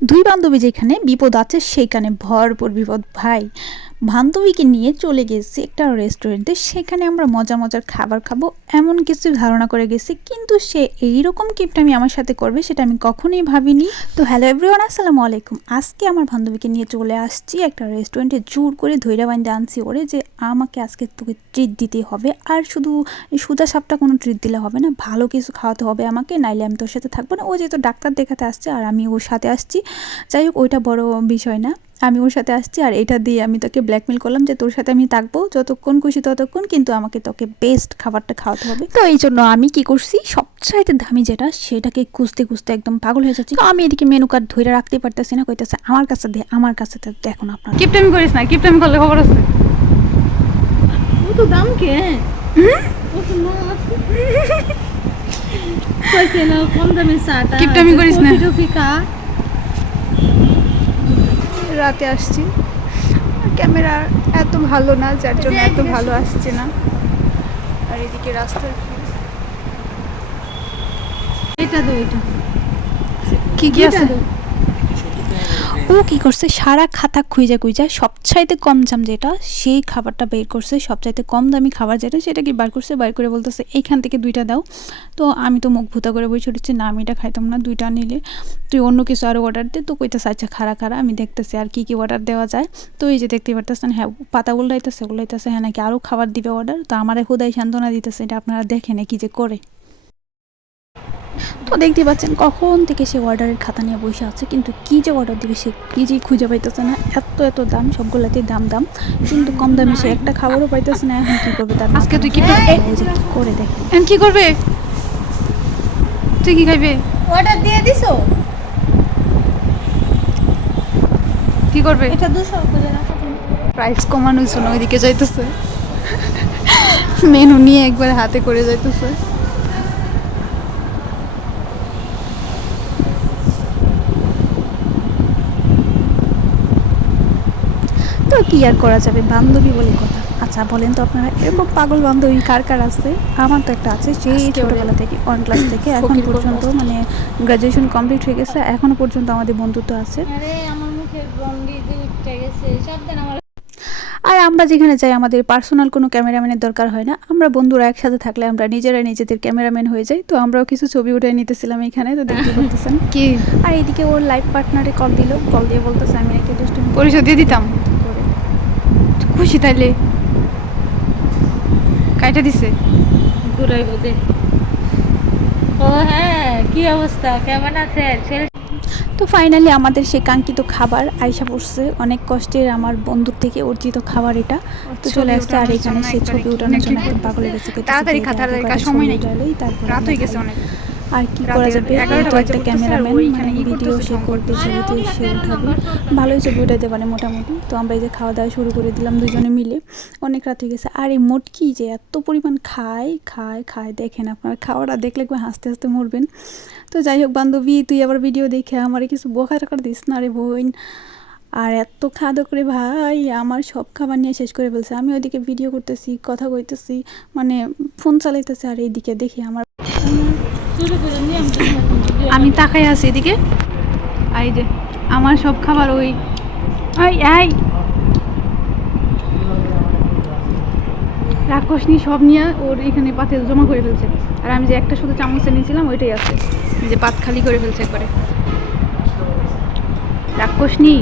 দুই বান্ধবী যেখানে বিপদ আছে সেইখানে ভরপুর বিপদ ভাই। বান্ধবীকে নিয়ে চলে গেছি একটা রেস্টুরেন্টে সেখানে আমরা মজা মজার খাবার খাব, এমন কিছু ধারণা করে গেছি। কিন্তু সে এইরকম আমি আমার সাথে করবে সেটা আমি কখনোই ভাবিনি। তো হ্যালো এভরিওয়ান আসসালামু আলাইকুম। আজকে আমার বান্ধবীকে নিয়ে চলে আসছি একটা রেস্টুরেন্টে জোর করে ধৈর্য বান্ধে আনছি ওরে যে আমাকে আজকে তোকে ট্রিট দিতে হবে। আর শুধু সুদা সাপটা কোনো ট্রিট দিলে হবে না, ভালো কিছু খাওয়াতে হবে আমাকে, নাইলে আমি তোর সাথে থাকব না। ও যেহেতু ডাক্তার দেখাতে আসছে আর আমি ওর সাথে আসছি। যাই হোক, ওইটা বড় বিষয় না। আমি ওর সাথে আসছি আর এটা দিয়ে আমি তোকে ব্ল্যাকমেল করলাম যে তোর সাথে আমি থাকব যতক্ষণ খুশি ততক্ষণ কিন্তু আমাকে তোকে বেস্ট খাবারটা খাওয়াতে হবে। তো এই জন্য আমি কি করছি সবচাইতে দামি যেটা সেটাকে খুঁজতে খুঁজতে একদম পাগল হয়ে যাচ্ছি। তো আমি এদিকে মেনু কার্ড ধরে রাখতে পারতেছি না কইতেছে আমার কাছে দে আমার কাছে দেখুন আপনার কিপটামি করিস না কিপটামি করলে খবর আছে? ও তো দাম কে? ও তো না কইছে না কম দামে চাটা কিপটামি করিস না। রাতে আসছি। ক্যামেরা এত ভালো না যার জন্য এত ভালো আসছে না। আর এদিকে রাস্তার এটা তো এটা কি কি আছে। ও কি করছে? সারা খাতা খুঁজে খুঁজে সবচাইতে কম দাম যেটা, সেই খাবারটা বের করছে। সবচাইতে কম দামি খাবার যেটা, সেটা কি বার করছে? বার করে বলতেছে, এইখান থেকে দুইটা দাও। তো আমি তো মুখ ভুতা করে বই ছুটেছি না, আমি এটা খাইতাম না, দুইটা নিলে। তুই অন্য কিছু আরও অর্ডার দে, তো কইতেছে আচ্ছা খারা খারা আমি দেখতেছি আর কি কি অর্ডার দেওয়া যায়। তো এই যে দেখতে পারতেছেন হ্যাঁ পাতা উল্টাইতেছে উল্টাইতেছে হ্যাঁ নাকি আরও খাবার দিবে অর্ডার তো আমার হুদাই সান্ত্বনা দিতেছে, এটা আপনারা দেখেন কি যে করে। তো দেখতে পাচ্ছেন কখন থেকে সে অর্ডারের খাতা নিয়ে বসে আছে কিন্তু কি যে অর্ডার দিবে সে নিজেই খুঁজে পাইতেছে না। এত এত দাম সবগুলোতেই দাম দাম। কিন্তু কম দামে সে একটা খাবারও পাইতেছে না এখন কি করবে তার আজকে তুই কি কি- কি করে দেখে। এখন কি করবে? তুই কি খাইবে? অর্ডার দিয়ে দিছো? কি করবে? এটা দুশো করে রাখো। প্রাইস কমানোর জন্য ওইদিকে যাইতেছে। মেনু নিয়ে একবার হাতে করে যাইতেছে। তো কি আর করা যাবে? বান্ধবী বলে কথা। আচ্ছা বলেন তো আপনারা এরকম পাগল বান্ধবী কার কার আছে? আমার তো একটা আছে সেই ছোটবেলা থেকে ওয়ান ক্লাস থেকে এখন পর্যন্ত মানে গ্রাজুয়েশন কমপ্লিট হয়ে গেছে এখনও পর্যন্ত আমাদের বন্ধুত্ব আছে। আর আমরা যেখানে যাই আমাদের পার্সোনাল কোনো ক্যামেরাম্যানের দরকার হয় না। আমরা বন্ধুরা একসাথে থাকলে আমরা নিজেরাই নিজেদের ক্যামেরাম্যান হয়ে যাই। তো আমরাও কিছু ছবি উঠে নিতেছিলাম এখানে তো দেখতে বলতেছেন কি? আর এদিকে ওর লাইফ পার্টনারে কল দিল কল দিয়ে বলতেছে আমি নাকি দুষ্টু পরিচয় দিয়ে দিতাম? খুশি তাইলে? কাইটা দিছে? ঘুরাইবো দে। ও হ্যাঁ কি অবস্থা? কেমন আছে ছেলে তো ফাইনালি আমাদের সেই কাঙ্ক্ষিত খাবার আইসা পড়ছে। অনেক কষ্টের আমার বন্ধুর থেকে অর্জিত খাবার এটা। তো চলে আসছে আর এখানে সেই ছবি না জন্য কি একদম পাগল হয়ে গেছে তাড়াতাড়ি যে খা, এটা তাড়াতাড়ি আগে খা, কটা সময় নেই। তারপরে রাত হয়ে গেছে অনেক। আর কি করা যাবে? তো একটা ক্যামেরাম্যান মানে ভিডিও সে করবে করতেছে। ছবিতে সে উঠাবে ভালোই ছবি উঠাতে পারে মোটামুটি। তো আমরা এই যে খাওয়া দাওয়া শুরু করে দিলাম দুজনে মিলে। অনেক রাত হয়ে গেছে। আর এই মোটকি যে এত পরিমাণ খায় খায় খায় দেখেন আপনার খাওয়াটা দেখলে একবার হাসতে হাসতে মরবেন। তো যাই হোক বান্ধবী তুই আবার ভিডিও দেখে আমার কিছু বোকা টাকার দিস না রে বোন। আর এত খাওয়া দাওয়া করে ভাই আমার সব খাবার নিয়ে শেষ করে ফেলছে। আমি ওইদিকে ভিডিও করতেছি কথা কইতেছি মানে ফোন চালাইতেছি আর এইদিকে দেখি আমার করে আমি তাকাই আছি এদিকে। এই যে, আমার সব খাবার ওই আই আই রাক্ষসনি সব নিয়ে ওর এখানে পাতে জমা করে ফেলছে। আর আমি যে একটা শুধু চামচে নিয়েছিলাম, ওইটাই আছে। যে পাত খালি করে ফেলছে একবারে। রাক্ষসনি